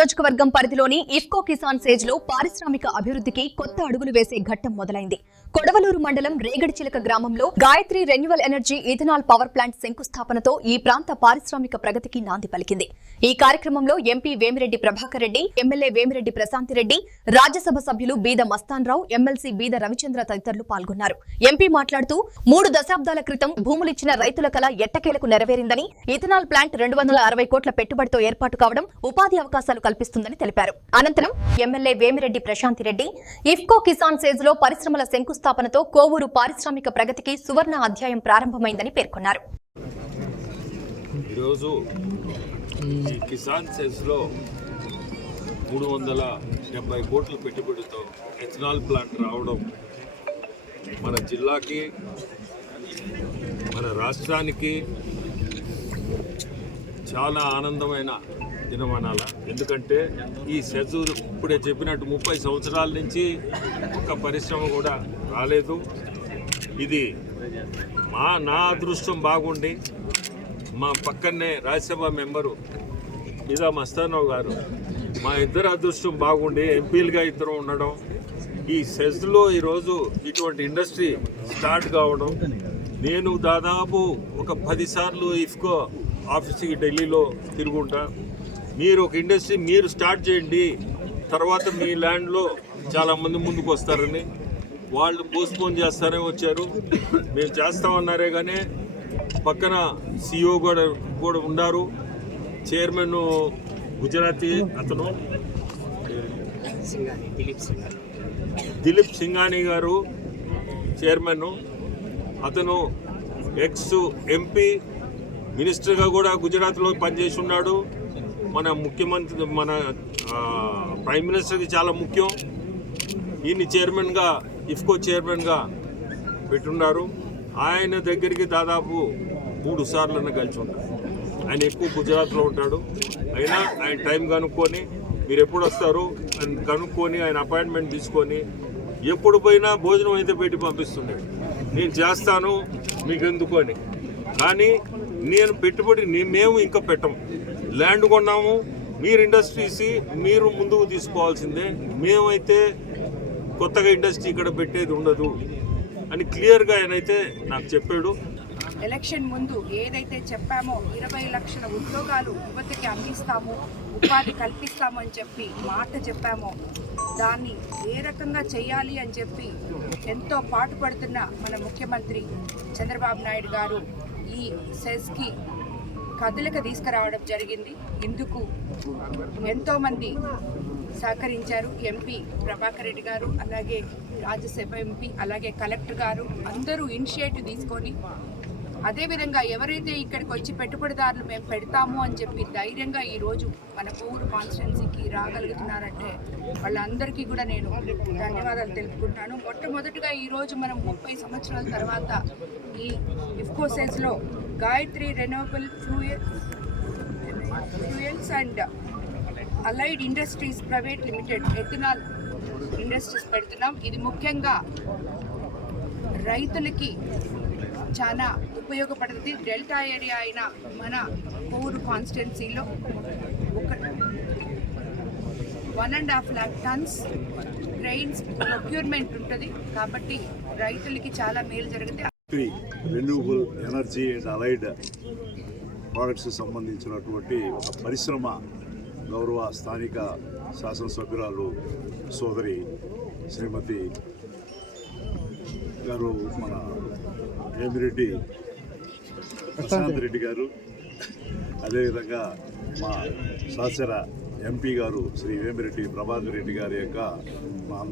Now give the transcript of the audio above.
నియోజకవర్గం పరిధిలోని ఇఫ్కో కిసాన్ సేజ్ లో పారిశ్రామిక అభివృద్ధికి కొత్త అడుగులు వేసే ఘట్టం మొదలైంది. కొడవలూరు మండలం రేగడిచిలక గ్రామంలో Gayatri renewal energy ethanol power plant శంకుస్థాపనతో ఈ ప్రాంత పారిశ్రామిక ప్రగతికి నాంది పలికింది. ఈ కార్యక్రమంలో ఎంపీ వేమిరెడ్డి ప్రభాకర్ రెడ్డి, ఎమ్మెల్యే వేమిరెడ్డి ప్రశాంతిరెడ్డి, రాజ్యసభ సభ్యులు బీద మస్తాన్రావు, ఎమ్మెల్సీ బీద రవిచంద్ర తదితరులు పాల్గొన్నారు. ఎంపీ మాట్లాడుతూ 3 దశాబ్దాల క్రితం భూములిచ్చిన రైతుల కల ఎట్టకేలకు నెరవేరిందని, ఇథనాల్ ప్లాంట్ 260 కోట్ల పెట్టుబడితో ఏర్పాటు కావడం ఉపాధి అవకాశాలు కల్పిస్తుందని తెలిపారు. అనంతరం ఎమ్మెల్యే వేమిరెడ్డి ప్రశాంతిరెడ్డి ఇఫ్కో కిసాన్ సేజ్ లో పరిశ్రమల శంకుస్థాపనతో కోవూరు పారిశ్రామిక ప్రగతికి సువర్ణ అధ్యాయం ప్రారంభమైందని పేర్కొన్నారు. ఈరోజు ఈ కిసాన్ సేజ్ లో 370 కోట్ల పెట్టుబడితో ఎథనాల్ ప్లాంట్ రావడం మన జిల్లాకి, మన రాష్ట్రానికి చాలా ఆనందమైన దినమనాల. ఎందుకంటే ఈ సెజ్ ఇప్పుడే చెప్పినట్టు 30 సంవత్సరాల నుంచి ఒక పరిశ్రమ కూడా రాలేదు. ఇది నా అదృష్టం బాగుండి మా పక్కనే రాజ్యసభ మెంబరు బీద మస్తాన్రావు గారు, మా ఇద్దరు అదృష్టం బాగుండి ఎంపీలుగా ఇద్దరు ఉండడం, ఈ సెజ్లో ఈరోజు ఇటువంటి ఇండస్ట్రీ స్టార్ట్ కావడం. నేను దాదాపు ఒక 10 సార్లు ఇఫ్కో ఆఫీస్కి ఢిల్లీలో తిరుగుంటా. మీరు ఒక ఇండస్ట్రీ మీరు స్టార్ట్ చేయండి, తర్వాత మీ ల్యాండ్లో చాలామంది ముందుకు వస్తారని వాళ్ళు పోస్ట్పోన్ చేస్తానే వచ్చారు. మేము చేస్తామన్నారే కానీ పక్కన సిఇఓ కూడా ఉన్నారు. చైర్మన్ గుజరాతీ అతను దిలీప్ సింఘానీ గారు చైర్మన్. అతను ఎక్స్ ఎంపీ, మినిస్టర్గా కూడా గుజరాత్లో పనిచేసి ఉన్నాడు. మన ముఖ్యమంత్రి, మన ప్రైమ్ మినిస్టర్కి చాలా ముఖ్యం. ఈయన్ని చైర్మన్గా, ఇఫ్కో చైర్మన్గా పెట్టున్నారు. ఆయన దగ్గరికి దాదాపు 3 సార్లు కలిసి ఉంటారు. ఆయన ఎక్కువ గుజరాత్లో ఉంటాడు. అయినా ఆయన టైం కనుక్కొని మీరు ఎప్పుడు వస్తారు అని కనుక్కొని ఆయన అపాయింట్మెంట్ తీసుకొని ఎప్పుడు పోయినా భోజనం అయితే పెట్టి పంపిస్తున్నాడు. నేను చేస్తాను మీకు ఎందుకు అని. కానీ నేను పెట్టుబడి మేము ఇంకా పెట్టము. ల్యాండ్ కొన్నాము, మీరు ఇండస్ట్రీస్ మీరు ముందుకు తీసుకోవాల్సిందే. మేమైతే కొత్తగా ఇండస్ట్రీ ఇక్కడ పెట్టేది ఉండదు అని క్లియర్గా ఆయనైతే నాకు చెప్పాడు. ఎలక్షన్ ముందు ఏదైతే చెప్పామో 20 లక్షల ఉద్యోగాలు యువతకి అందిస్తాము, ఉపాధి కల్పిస్తాము అని చెప్పి మాట చెప్పామో దాన్ని ఏ రకంగా చేయాలి అని చెప్పి ఎంతో పాటుపడుతున్న మన ముఖ్యమంత్రి చంద్రబాబు నాయుడు గారు ఈ సెజ్కి కదలిక తీసుకురావడం జరిగింది. ఇందుకు ఎంతోమంది సహకరించారు. ఎంపీ ప్రభాకర్ రెడ్డి గారు, అలాగే రాజ్యసభ ఎంపీ, అలాగే కలెక్టర్ గారు అందరూ ఇనిషియేటివ్ తీసుకొని, అదేవిధంగా ఎవరైతే ఇక్కడికి వచ్చి పెట్టుబడిదారులు మేము పెడతాము అని చెప్పి ధైర్యంగా ఈరోజు మన కోవూరు కాన్స్టిట్యున్సీకి రాగలుగుతున్నారంటే వాళ్ళందరికీ కూడా నేను ధన్యవాదాలు తెలుపుకుంటున్నాను. మొట్టమొదటిగా ఈరోజు మనం 30 సంవత్సరాల తర్వాత ఈ ఇఫ్కో సేజ్లో Gayatri renewable fuels and allied industries private limited ethanol industries పెడుతున్నాం. ఇది ముఖ్యంగా రైతులకి చాలా ఉపయోగపడుతుంది. డెల్టా ఏరియా అయిన మన కోవూరు కాన్స్టిట్యున్సీలో 1.5 lakh tons గ్రెయిన్స్ ప్రొక్యూర్మెంట్ ఉంటుంది. కాబట్టి రైతులకి చాలా మేలు జరుగుతుంది. Renewable energy and allied products సంబంధించినటువంటి ఒక పరిశ్రమ గౌరవ స్థానిక శాసనసభ్యురాలు సోదరి శ్రీమతి గారు, మన వేమిరెడ్డి ప్రశాంత్ రెడ్డి గారు, అదేవిధంగా మా సహచర ఎంపీ గారు శ్రీ వేమిరెడ్డి ప్రభాకర్ రెడ్డి గారి యొక్క మా